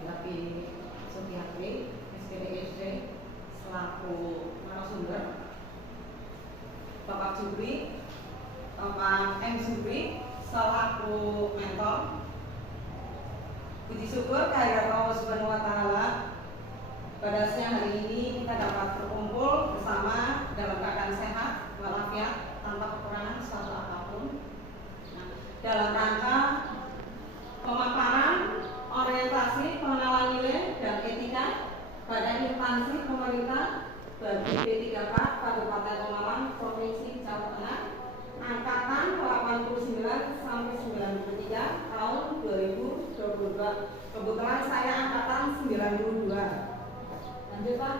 Tapi Sutiati, SPDSD, selaku narasumber, Bapak Jubri, Bapak M. Jubri, selaku mentor. Puji syukur kehadirat Allah Subhanahu wa Ta'ala, pada siang hari ini kita dapat berkumpul bersama dalam keadaan sehat walafiat tanpa kekurangan suatu apapun. Dalam rangka pemaparan orientasi pengenalan nilai dan etika pada instansi pemerintah bagi P3K Kabupaten Pemalang, Provinsi Jawa Tengah, angkatan 89 sampai 93 tahun 2022. Kebetulan saya angkatan 92. Lanjut Pak.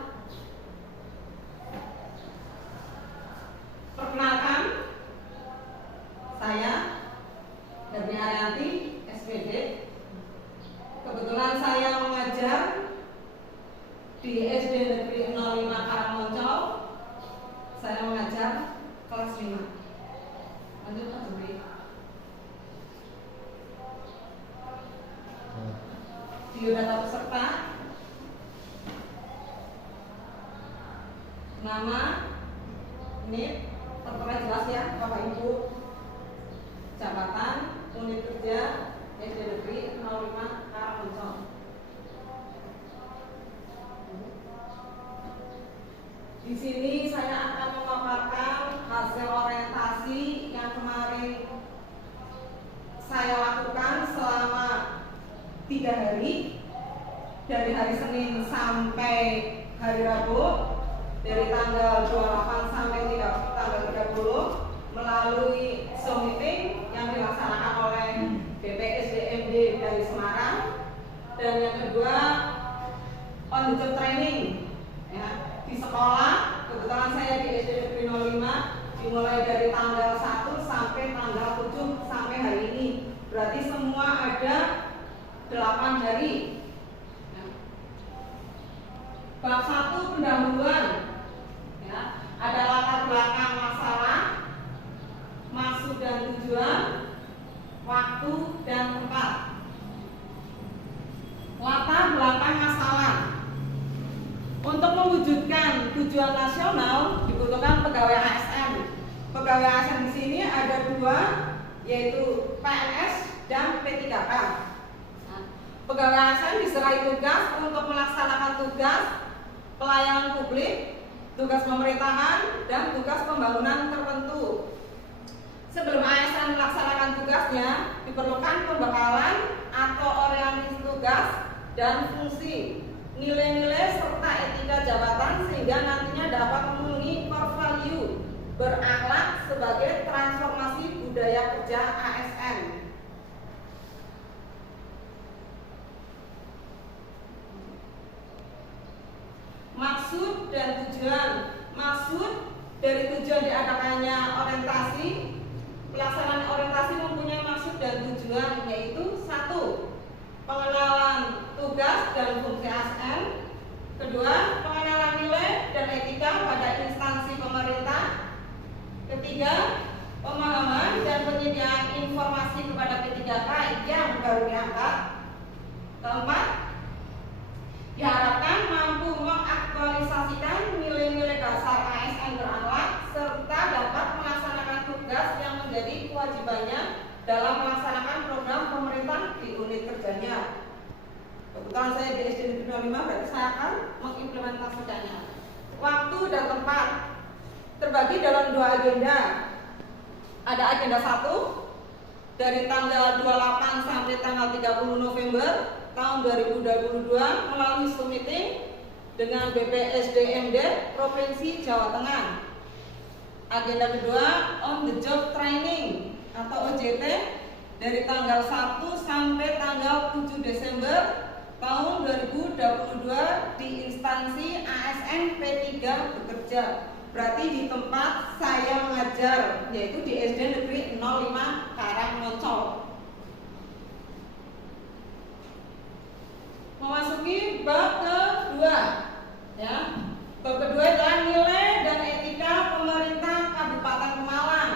Perkenalkan, saya Debbie Arianti, SPD. Kebetulan saya mengajar di SD Negeri 05 Karangmoncol. Saya mengajar kelas 5. Lanjut Pak Jubri. Biodata peserta, nama, NIP, tertera jelas ya Bapak Ibu, jabatan, unit kerja, SD Negeri 05 Karangmoncol. Di sini saya akan memaparkan hasil orientasi yang kemarin saya lakukan selama 3 hari, dari hari Senin sampai hari Rabu, dari tanggal 28 sampai tanggal 30, melalui Zoom meeting yang dilaksanakan oleh BPSDMD dari Semarang, dan yang kedua on the job training ya, di sekolah. Kebetulan saya di SD Negeri 05, dimulai dari tanggal 1 sampai tanggal 7 sampai hari ini, berarti semua ada 8 hari. Bab 1 pendahuluan ya, ada latar belakang masalah, maksud dan tujuan, waktu dan tempat. Latar belakang masalah. Untuk mewujudkan tujuan nasional dibutuhkan pegawai ASN. Pegawai ASN di sini ada 2, yaitu PNS dan P3K. Pegawai ASN diserahi tugas untuk melaksanakan tugas pelayanan publik, tugas pemerintahan, dan tugas pembangunan tertentu. Sebelum ASN melaksanakan tugasnya, diperlukan pembekalan atau orientasi tugas dan fungsi, nilai-nilai serta etika jabatan sehingga nantinya dapat memenuhi core value berakhlak sebagai transformasi budaya kerja ASN. Maksud dan tujuan. Maksud dari tujuan diadakannya orientasi, pelaksanaan orientasi mempunyai maksud dan tujuan, yaitu 1. Pengenalan tugas dan fungsi ASN. Kedua, pengenalan nilai dan etika pada instansi pemerintah. Ketiga, pemahaman dan penyediaan informasi kepada P3K yang baru diangkat. Keempat, diharapkan mampu mengaktualisasikan nilai-nilai dasar ASN berakhlak serta dapat melaksanakan tugas yang menjadi kewajibannya dalam melaksanakan program pemerintah di unit kerjanya. Kebetulan saya di SD Negeri 05, berarti saya akan mengimplementasikannya. Waktu dan tempat terbagi dalam 2 agenda. Ada agenda 1 dari tanggal 28 sampai tanggal 30 November tahun 2022 melalui Zoom meeting dengan BPSDMD Provinsi Jawa Tengah. Agenda kedua on the job training atau OJT dari tanggal 1 sampai tanggal 7 Desember tahun 2022 di instansi ASN P3 bekerja. Berarti di tempat saya mengajar, yaitu di SD Negeri 05 Karangmoncol. Memasuki bab kedua ya. Bab kedua adalah nilai dan etika pemerintah Kabupaten Pemalang.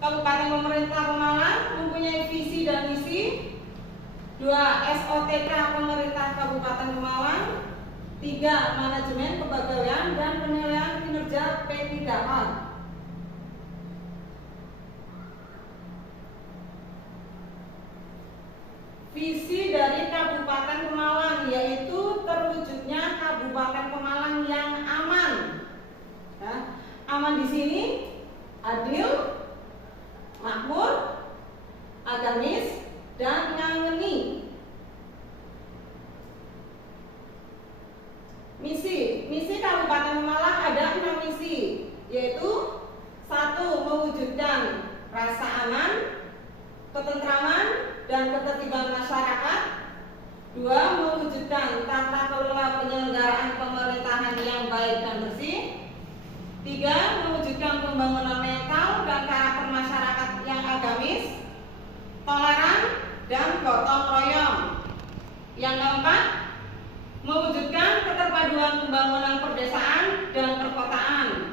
Kabupaten Pemerintah Pemalang mempunyai visi dan misi. 2. SOTK pemerintah Kabupaten Pemalang. 3. Manajemen kepegawaian dan penilaian kinerja P3K. Visi dari Kabupaten Pemalang yaitu terwujudnya Kabupaten Pemalang yang aman. Ya, aman di sini adil, makmur, agamis, dan ngangeni. Misi Kabupaten Pemalang ada 6 misi, yaitu 1. Mewujudkan rasa aman, ketentraman, dan ketertiban masyarakat. 2. Mewujudkan tata kelola penyelenggaraan pemerintahan yang baik dan bersih. 3. Mewujudkan pembangunan mental dan karakter masyarakat yang agamis, toleran, dan gotong royong. Yang keempat, mewujudkan keterpaduan pembangunan perdesaan dan perkotaan.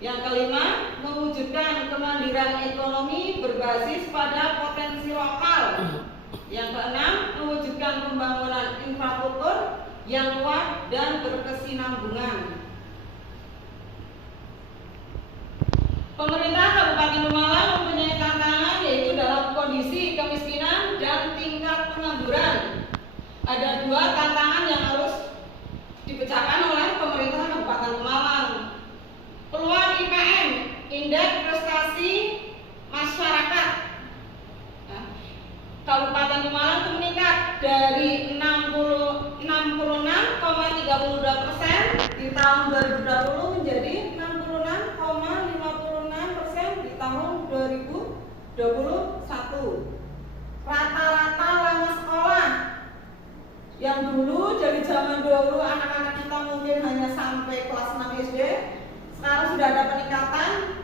Yang kelima, mewujudkan kemandirian ekonomi berbasis pada potensi lokal. Yang keenam, mewujudkan pembangunan infrastruktur yang kuat dan berkesinambungan. Pemerintah Kabupaten Pemalang mempunyai tantangan yaitu dalam kondisi kemiskinan dan tingkat pengangguran. Ada 2 tantangan yang harus dipecahkan oleh pemerintah Kabupaten Pemalang. Peluang IPM, Indeks Prestasi Masyarakat. Kabupaten Pemalang itu meningkat dari 66,32% di tahun 2020 menjadi 66,56% di tahun 2021. Rata-rata lama sekolah yang dulu dari zaman dulu anak-anak kita mungkin hanya sampai kelas 6 SD, sekarang sudah ada peningkatan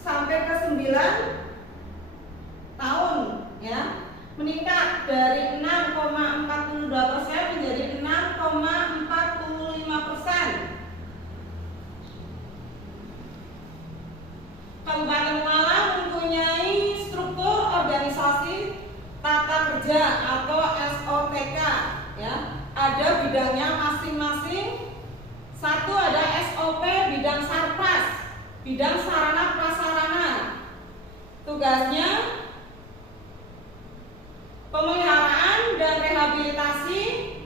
sampai ke 9 tahun, ya, meningkat dari 6,42% menjadi 6,45%. Kabupaten Pemalang mempunyai struktur organisasi tata kerja atau SOTK, ya. Ada bidangnya masing-masing. 1 ada SOP bidang sarpras, bidang sarana prasarana. Tugasnya pemeliharaan dan rehabilitasi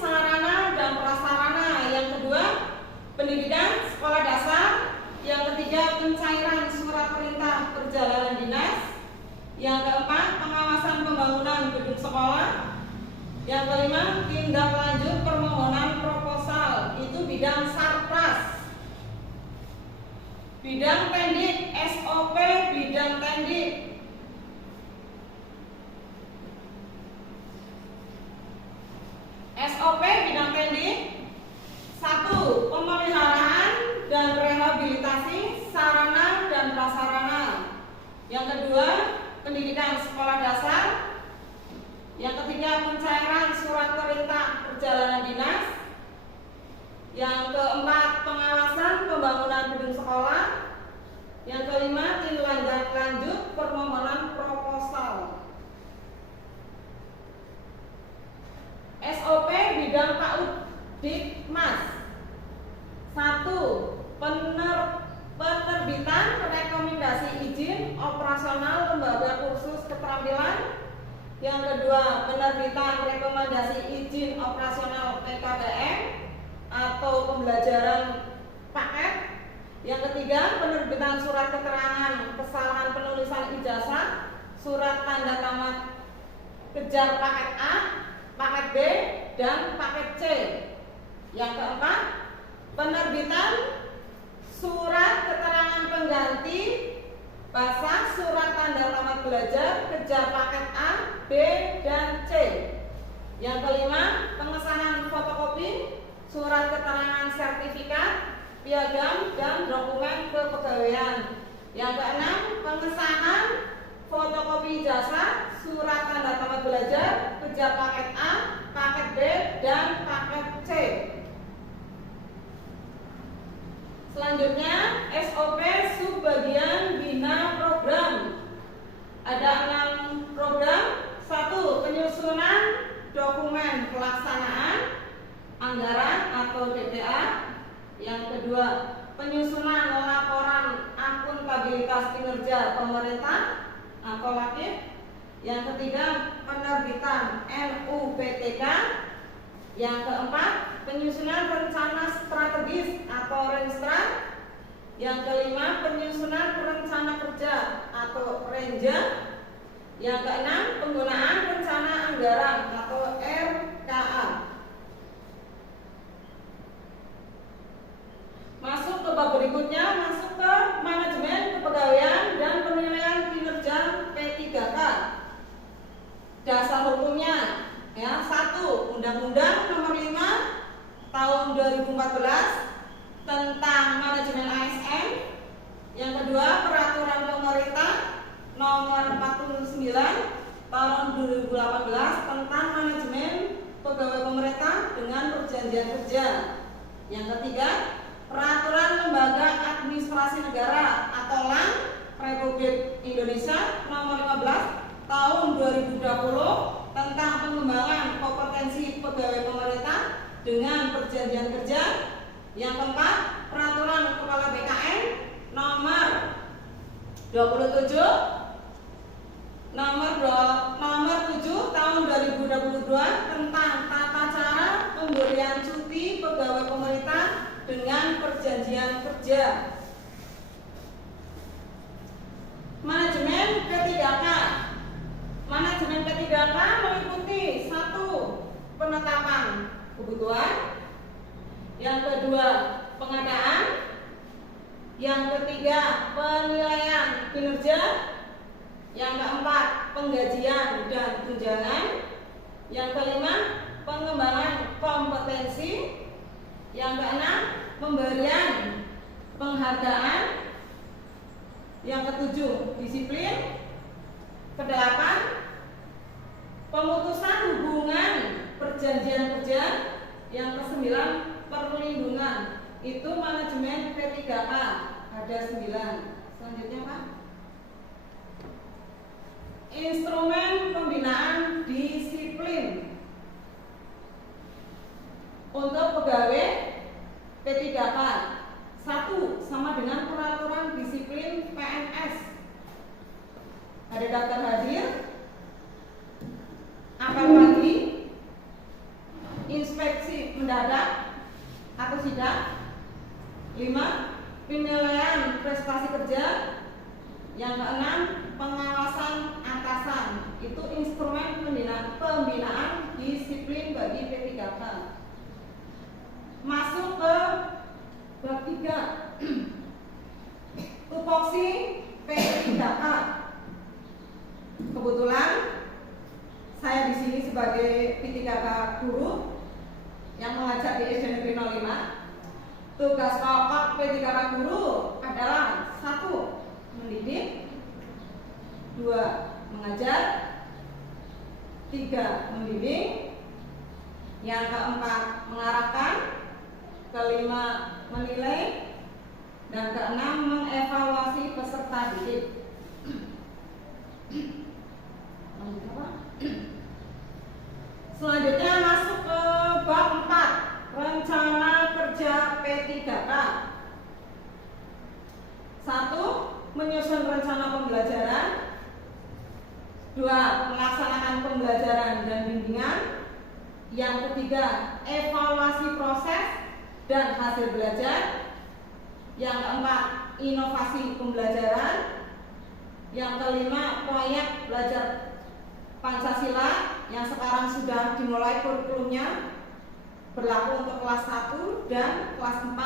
sarana dan prasarana. Yang kedua, pendidikan sekolah dasar. Yang ketiga, pencairan surat perintah perjalanan dinas. Yang keempat, pengawasan pembangunan gedung sekolah. Yang kelima, tindak lanjut permohonan proposal, itu bidang sarpras. Bidang tendik, SOP bidang tendik. SOP bidang tendik. 1. Pemeliharaan dan rehabilitasi sarana dan prasarana. Yang kedua, pendidikan sekolah dasar. Yang ketiga, pencairan surat perintah perjalanan dinas. Yang keempat, pengawasan pembangunan gedung sekolah. Yang kelima, tindak lanjut permohonan proposal. SOP bidang PAUD Dikmas. 1. Penerbitan rekomendasi izin operasional lembaga kursus keterampilan. Yang kedua, penerbitan rekomendasi izin operasional PKBM atau pembelajaran paket. Yang ketiga, penerbitan surat keterangan kesalahan penulisan ijazah, surat tanda tamat kejar paket A, paket B, dan paket C. Yang keempat, penerbitan surat keterangan pengganti basah surat tanda tamat belajar kejar paket A, B, dan C. Yang kelima, pengesahan fotokopi surat keterangan sertifikat, piagam, dan dokumen kepegawaian. Yang keenam, pengesahan fotokopi ijazah, surat tanda tamat belajar kejar paket A, paket B, dan paket C. Selanjutnya, SOP subbagian bina program. Ada 6 program. 1. Penyusunan dokumen pelaksanaan anggaran atau DPA. Yang kedua, penyusunan laporan akuntabilitas kinerja pemerintah atau LAKIP. Yang ketiga, penerbitan NUPTK. Yang keempat, penyusunan rencana strategis atau Renstra. Yang kelima, penyusunan rencana kerja atau Renja. Yang keenam, penggunaan rencana anggaran atau RKA. Masuk ke bab berikutnya, masuk ke manajemen kepegawaian dan penilaian kinerja P3K. Dasar hukumnya, ya, 1. Undang-Undang Nomor 5 Tahun 2014 tentang manajemen ASN. Yang kedua, Peraturan Pemerintah Nomor 49 Tahun 2018 tentang manajemen pegawai pemerintah dengan perjanjian kerja. Yang ketiga, Peraturan Lembaga Administrasi Negara atau LAN Republik Indonesia Nomor 15 Tahun 2020 tentang pengembangan kompetensi pegawai pemerintah dengan perjanjian kerja. Yang keempat, Peraturan Kepala BKN Nomor 27 Nomor 7 Tahun 2022 tentang tata cara pemberian cuti pegawai pemerintah dengan perjanjian kerja. Manajemen P3K. Manajemen P3K meliputi 1. Penetapan kebutuhan. Yang kedua, pengadaan. Yang ketiga, penilaian kinerja. Yang keempat, penggajian dan tunjangan. Yang kelima, pengembangan kompetensi. Yang keenam, pemberian penghargaan. Yang ketujuh, disiplin. Kedelapan, pemutusan hubungan perjanjian kerja. Yang kesembilan, perlindungan. Itu manajemen P3K. Ada 9. Selanjutnya, Pak. Instrumen pembinaan disiplin untuk pegawai P3K. 1. Sama dengan peraturan disiplin PNS. Ada daftar hadir, apel pagi, inspeksi mendadak atau sidak. 5. Penilaian prestasi kerja. Yang keenam, pengawasan atasan. Itu instrumen pembinaan disiplin bagi P3K. Masuk ke bab 3. Tupoksi P3K. Kebetulan saya di sini sebagai P3K guru yang mengajar di SD Negeri 05. Tugas pokok P3K guru adalah 1. Mendidik. 2. Mengajar. 3. Membimbing. Yang keempat, mengarahkan. Kelima, menilai. Dan keenam, mengevaluasi peserta didik. Selanjutnya masuk ke bab 4, rencana kerja P3K. 1. Menyusun rencana pembelajaran. 2. Melaksanakan pembelajaran dan bimbingan. Yang ketiga, evaluasi proses dan hasil belajar. Yang keempat, inovasi pembelajaran. Yang kelima, proyek belajar Pancasila yang sekarang sudah dimulai kurikulumnya, berlaku untuk kelas 1 dan kelas 4.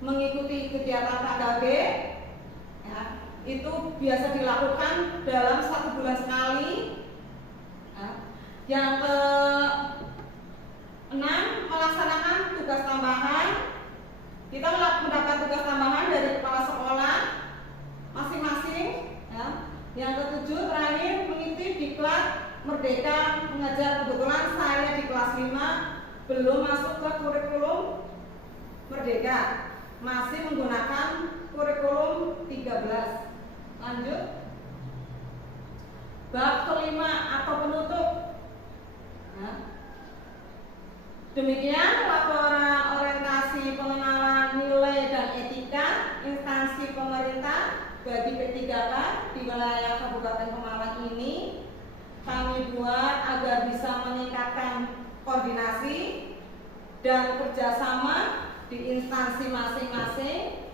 Mengikuti kegiatan KKB, ya, itu biasa dilakukan dalam 1 bulan sekali. Ya. Yang ke-6, melaksanakan tugas tambahan. Kita mendapat tugas tambahan dari kepala sekolah masing-masing. Ya. Yang ke-7, terakhir, mengikuti diklat Merdeka Mengajar. Kebetulan saya di kelas 5 belum masuk ke kurikulum Merdeka, masih menggunakan kurikulum 13. Lanjut. Bab kelima atau penutup. Nah, demikian laporan orientasi pengenalan nilai dan etika instansi pemerintah bagi P3K di wilayah Kabupaten Pemalang ini kami buat agar bisa meningkatkan koordinasi dan kerjasama di instansi masing-masing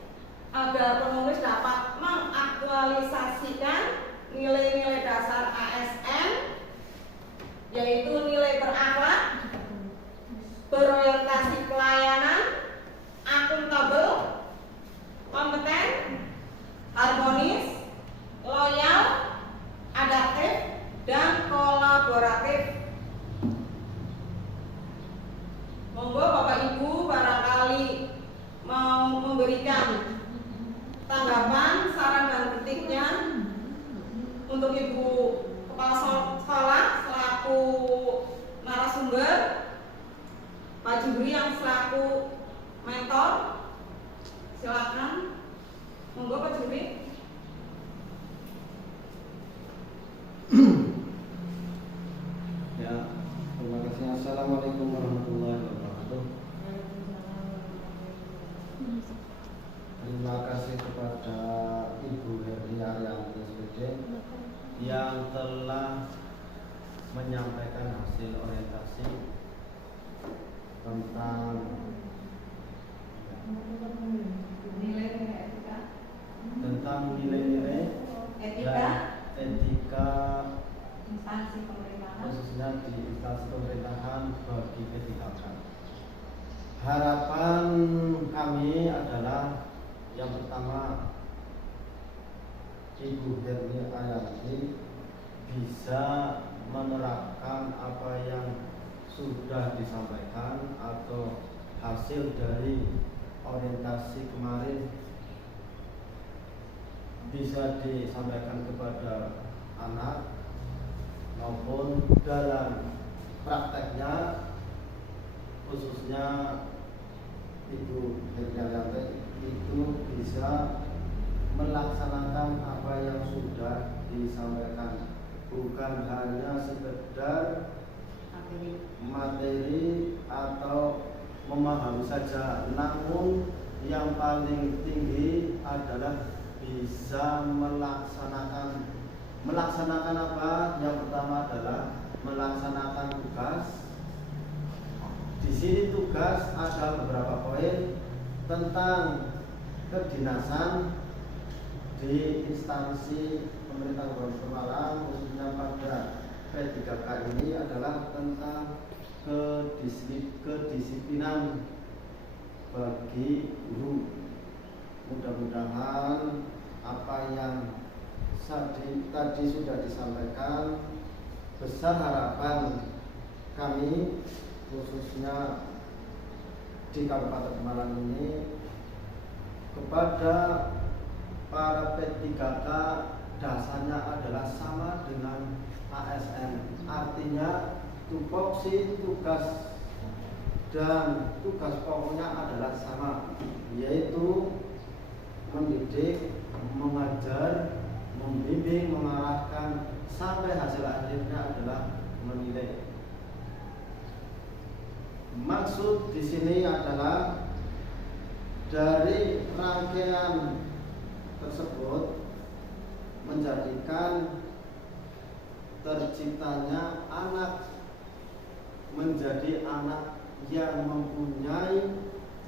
agar penulis dapat mengaktualisasikan nilai-nilai dasar ASN, yaitu nilai berakhlak, berorientasi pelayanan, akuntabel, kompeten, harmonis, loyal, adaptif, dan kolaboratif. Monggo Bapak Ibu barangkali mau memberikan tanggapan, saran dan kritiknya untuk Ibu Kepala Sekolah selaku narasumber, Pak Jubri yang selaku mentor. Silakan. Monggo Pak Jubri. Ya, terima kasih. Assalamualaikum warahmatullahi wabarakatuh. Terima kasih kepada Ibu Herli Arianti SPD yang telah menyampaikan hasil orientasi tentang nilai-nilai Etika dan etika instansi pemerintahan, khususnya di instansi pemerintahan bagi P3K. Harapan kami adalah yang pertama, Ibu Herli Arianti bisa menerapkan apa yang sudah disampaikan atau hasil dari orientasi kemarin bisa disampaikan kepada anak maupun dalam prakteknya, khususnya Ibu Herli Arianti itu bisa melaksanakan apa yang sudah disampaikan, bukan hanya sekedar materi atau memahami saja, namun yang paling tinggi adalah bisa melaksanakan apa? Yang pertama adalah melaksanakan tugas. Di sini tugas ada beberapa poin tentang kedinasan di instansi pemerintah Kabupaten Pemalang, khususnya pada P3K ini adalah tentang kedisiplinan bagi guru. Mudah-mudahan apa yang tadi sudah disampaikan, besar harapan kami khususnya di Kabupaten Pemalang ini kepada para P3K dasarnya adalah sama dengan ASN, artinya tupoksi tugas dan tugas pokoknya adalah sama, yaitu mendidik, mengajar, membimbing, mengarahkan sampai hasil akhirnya adalah menilai. Maksud di sini adalah dari rangkaian tersebut menjadikan terciptanya anak menjadi anak yang mempunyai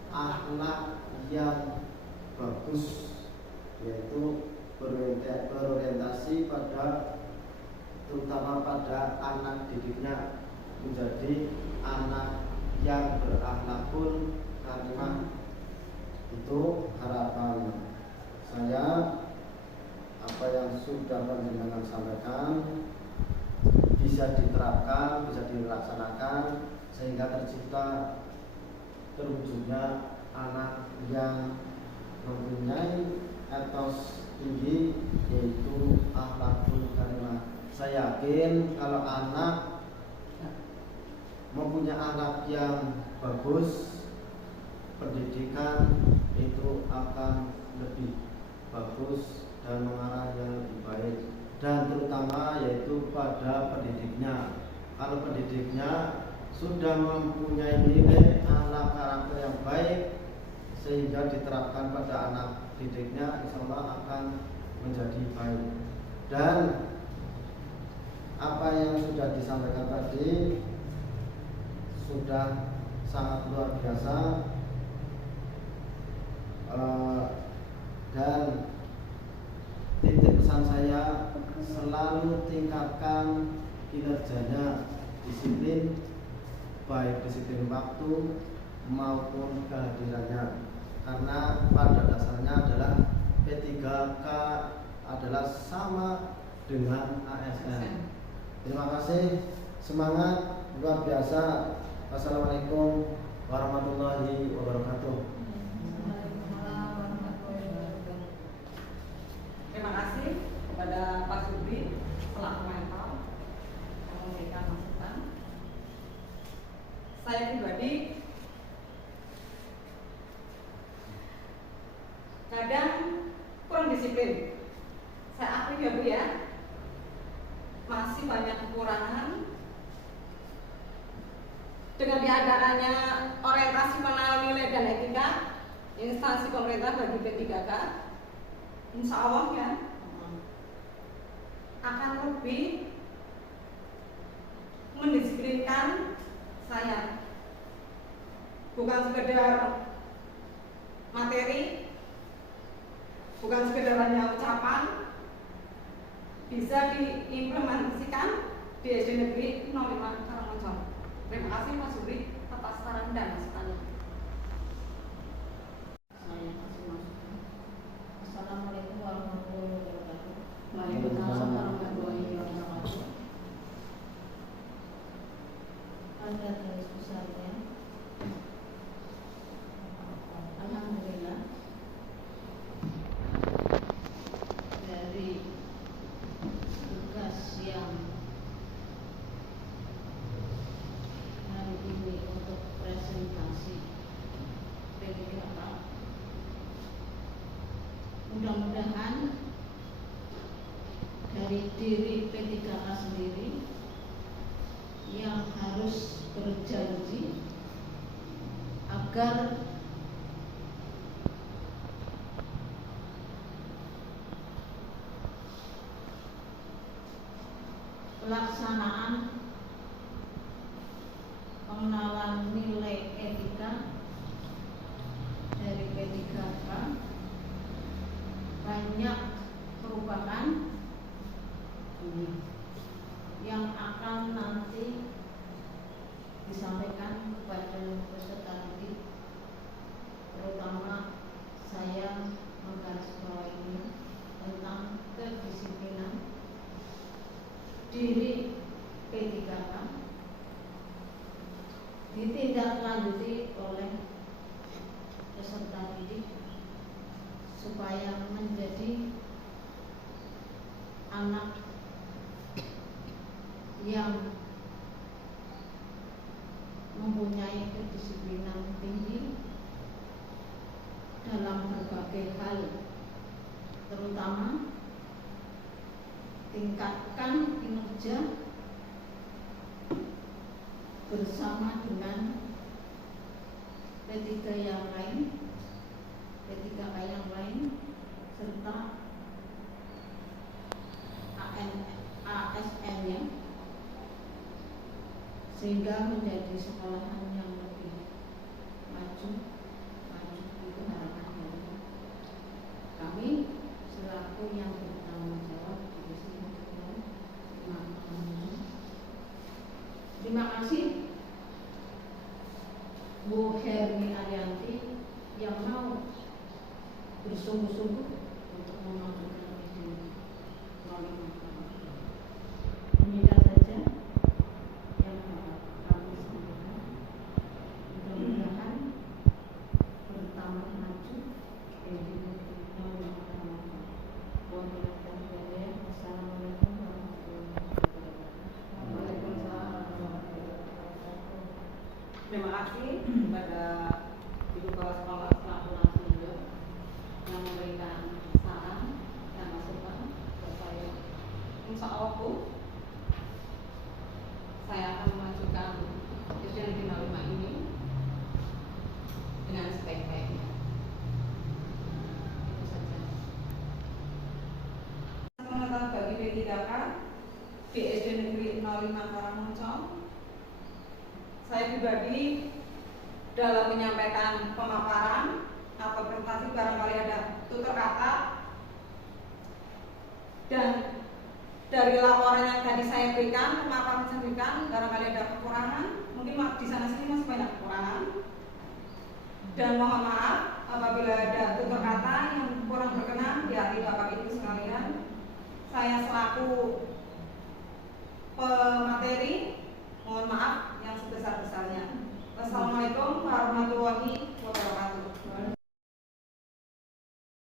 akhlak yang bagus, yaitu berorientasi pada terutama pada anak didiknya menjadi anak yang berakhlakul karimah. Itu harapan saya, apa yang sudah panjenengan sampaikan bisa diterapkan, bisa dilaksanakan sehingga terwujudnya anak yang mempunyai etos tinggi, yaitu akhlakul karimah. Saya yakin kalau anak mempunyai anak yang bagus, pendidikan itu akan lebih bagus dan mengarah yang lebih baik. dan terutama yaitu pada pendidiknya. Kalau pendidiknya sudah mempunyai nilai anak karakter yang baik sehingga diterapkan pada anak didiknya, insya Allah akan menjadi baik. Dan apa yang sudah disampaikan tadi sudah sangat luar biasa, dan titik pesan saya selalu tingkatkan kinerjanya, disiplin, baik disiplin waktu maupun kehadirannya, karena pada dasarnya adalah P3K adalah sama dengan ASN. Terima kasih, semangat luar biasa. Wassalamualaikum warahmatullahi wabarakatuh. Terima kasih kepada Pak Subri selaku mentor yang memberikan masukan. Saya pribadi kadang kurang disiplin. Saya akui ya Bu ya, masih banyak kekurangan. Dengan diadakannya orientasi mengenal nilai dan etika instansi pemerintah bagi P3K, insya Allah ya akan lebih mendisiplinkan saya, bukan sekedar materi, bukan sekedar hanya ucapan, bisa diimplementasikan di SD Negeri 05 Karangmonjong. Terima kasih Mas Subri atas saran dan masukannya. Saya kasih masukan. Assalamualaikum warahmatullahi wabarakatuh. Waalaikumsalam warahmatullahi wabarakatuh. Pada garis besarnya, alhamdulillah dari tugas yang hari ini untuk presentasi P3K, mudah-mudahan dari diri P3K sendiri yang harus berjanji agar pelaksanaan pengenalan nilai etika dari P3K banyak perubahan yang akan nanti disampaikan kepada peserta didik, terutama saya menggarisbawahi tentang kedisiplinan diri P3K ditindaklanjuti oleh peserta didik supaya menjadi anak yang mempunyai kedisiplinan tinggi dalam berbagai hal, terutama tingkatkan kinerja bersama dengan P3K yang lain, P3K yang lain, serta ASN-nya, sehingga menjadi sekolahan yang lebih maju itu harapannya. Kami selaku yang bertanggung jawab di sini, terima kasih Bu Hermi Arianti yang mau bersungguh-sungguh untuk memajukan ide melalui masyarakat. Demikian saja yang dapat kami sampaikan. Mudah-mudahan bertambah maju ide melalui masyarakat. Wassalamualaikum warahmatullahi wabarakatuh. Waalaikumsalam warahmatullahi wabarakatuh. Terima kasih kepada Ibu Kepala Sekolah selaku narasumber yang memberikan saran pribadi dalam menyampaikan pemaparan atau presentasi barangkali ada tutur kata, dan dari laporan yang tadi saya berikan, pemaparan saya berikan, barangkali ada kekurangan, mungkin di sana sini masih banyak kekurangan, dan mohon maaf apabila ada tutur kata yang kurang berkenan di hati Bapak Ibu sekalian. Saya selaku pemateri mohon maaf yang sebesar-besarnya. Wassalamualaikum warahmatullahi